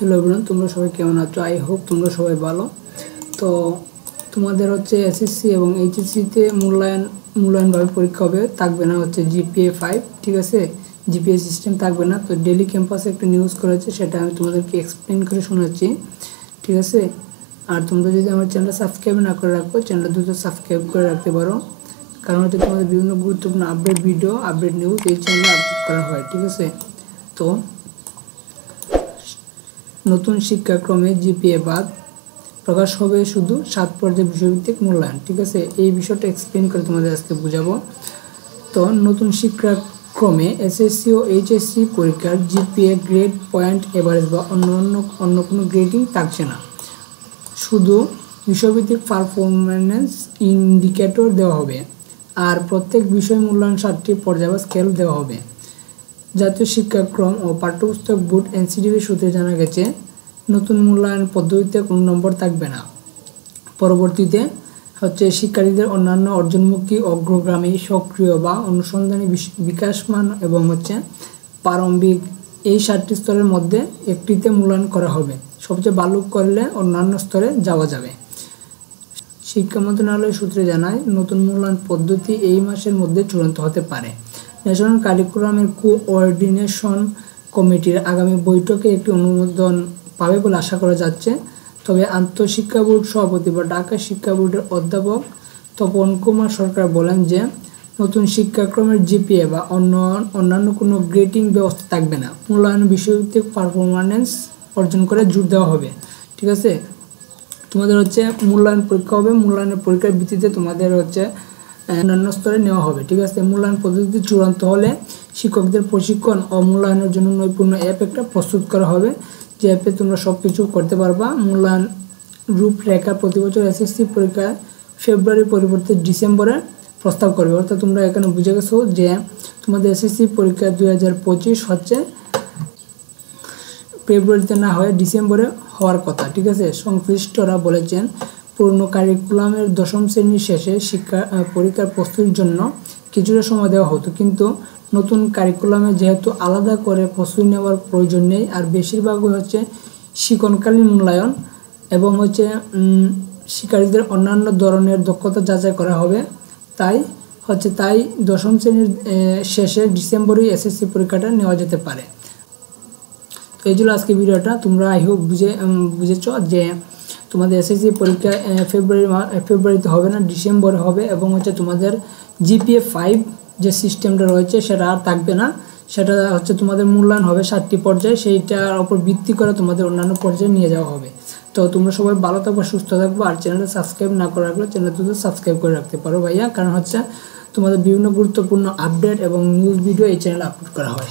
Hello everyone, তোমরা সবাই কেমন আছো? আই হোপ তোমরা সবাই ভালো। তো তোমাদের হচ্ছে এসএসসি এবং এইচএসসিতে মূল্যায়নভাবে পরীক্ষা হবে, থাকবে না হচ্ছে জিপিএ 5, ঠিক আছে? জিপিএ সিস্টেম থাকবে না। তো ডেলি ক্যাম্পাসে একটা নিউজ করেছে, সেটা আমি তোমাদেরকে এক্সপ্লেন করে শোনাচ্ছি, ঠিক আছে? আর তোমরা যদি আমার চ্যানেলটা সাবস্ক্রাইব না করে রাখো, চ্যানেলটা দ্রুত সাবস্ক্রাইব করে রাখতে পারো, কারণ হচ্ছে তোমাদের বিভিন্ন গুরুত্বপূর্ণ আপডেট ভিডিও, আপডেট নিউজ এই চ্যানেলে আপলোড করা হয়, ঠিক আছে? তো নতুন শিক্ষাক্রমে জিপিএ বাদ প্রকাশ হবে শুধু 7 পর্যায়ে বিষয়ভিত্তিক মূল্যায়ন, ঠিক আছে? এই বিষয়টা এক্সপ্লেন করে তোমাদের আজকে বুঝাবো। তো নতুন শিক্ষাক্রমে এসএসসি ও এইচএসসি পরীক্ষার জিপিএ গ্রেড, পয়েন্ট, এভারেজ বা অন্য কোনো গ্রেডিং থাকছে না। শুধু বিষয়ভিত্তিক পারফরম্যান্স ইন্ডিকেটর দেওয়া হবে, আর প্রত্যেক বিষয় মূল্যায়ন 7টি পর্যায় বা স্কেল দেওয়া হবে। জাতীয় শিক্ষাক্রম ও পাঠ্যপুস্তক বোর্ড এনসিটিভি সূত্রে জানা গেছে, নতুন মূল্যায়ন পদ্ধতিতে কোনো নম্বর থাকবে না। পরবর্তীতে হচ্ছে শিক্ষার্থীদের অন্যান্য অর্জনমুখী, অগ্রগামী, সক্রিয় বা অনুসন্ধানী, বিকাশমান এবং হচ্ছে প্রারম্ভিক এই 7টি স্তরের মধ্যে একটিতে মূল্যায়ন করা হবে। সবচেয়ে ভালো করলে অন্যান্য স্তরে যাওয়া যাবে। শিক্ষা মন্ত্রণালয় সূত্রে জানায়, নতুন মূল্যায়ন পদ্ধতি এই মাসের মধ্যে চূড়ান্ত হতে পারে। ন্যাশনাল কারিকুলামের কোঅর্ডিনেশন কমিটির আগামী বৈঠকে একটি অনুমোদন পাবে বলে আশা করা যাচ্ছে। তবে আন্তঃশিক্ষা বোর্ড সভাপতি বা ঢাকা শিক্ষা বোর্ডের অধ্যাপক তপন কুমার সরকার বলেন যে, নতুন শিক্ষাক্রমের জিপিএ বা অন্যান্য কোনো গ্রেডিং ব্যবস্থা থাকবে না। মূল্যায়ন বিষয়ভিত্তিক পারফরম্যান্স অর্জন করে জোর দেওয়া হবে, ঠিক আছে? তোমাদের হচ্ছে মূল্যায়ন পরীক্ষা হবে, মূল্যায়নের পরীক্ষার ভিত্তিতে তোমাদের হচ্ছে অন্যান্য স্তরে নেওয়া হবে, ঠিক আছে? মূল্যায়ন পদ্ধতি চূড়ান্ত হলে শিক্ষকদের প্রশিক্ষণ ও মূল্যায়নের জন্য নৈপুণ্য অ্যাপ একটা প্রস্তুত করা হবে, যে অ্যাপে তোমরা সব কিছু করতে পারবা। মূল্যায়ন রূপরেখা প্রতি বছর এসএসসি পরীক্ষায় ফেব্রুয়ারি পরিবর্তে ডিসেম্বরে প্রস্তাব করবে। অর্থাৎ তোমরা এখানে বুঝে গেছো যে তোমাদের এসএসসি পরীক্ষা 2025 হচ্ছে ফেব্রুয়ারিতে না হয়ে ডিসেম্বরে হওয়ার কথা, ঠিক আছে? সংশ্লিষ্টরা বলেছেন, পুরনো কারিকুলামের 10ম শ্রেণীর শেষে পরীক্ষার প্রস্তুতির জন্য কিছুটা সময় দেওয়া হতো, কিন্তু নতুন কারিকুলামে যেহেতু আলাদা করে প্রস্তুতি নেওয়ার প্রয়োজন নেই, আর বেশিরভাগই হচ্ছে শিক্ষণকালীন মূল্যায়ন এবং হচ্ছে শিক্ষার্থীদের অন্যান্য ধরনের দক্ষতা যাচাই করা হবে, তাই 10ম শ্রেণীর শেষে ডিসেম্বরেই এসএসসি পরীক্ষাটা নেওয়া যেতে পারে। তো এই ছিল আজকে ভিডিওটা। তোমরা আই হোপ বুঝেছ যে তোমাদের এসএসসি পরীক্ষা ফেব্রুয়ারিতে হবে না, ডিসেম্বরে হবে, এবং হচ্ছে তোমাদের জিপিএ 5 যে সিস্টেমটা রয়েছে সেটা আর থাকবে না। সেটা হচ্ছে তোমাদের মূল্যায়ন হবে 7টি পর্যায়ে, সেইটার ওপর ভিত্তি করে তোমাদের অন্যান্য পর্যায়ে নিয়ে যাওয়া হবে। তো তোমরা সবাই ভালো থাকবে, সুস্থ থাকবে, আর চ্যানেলটা সাবস্ক্রাইব না করে রাখলে চ্যানেলটা সাবস্ক্রাইব করে রাখতে পারো ভাইয়া, কারণ হচ্ছে তোমাদের বিভিন্ন গুরুত্বপূর্ণ আপডেট এবং নিউজ ভিডিও এই চ্যানেলে আপলোড করা হয়।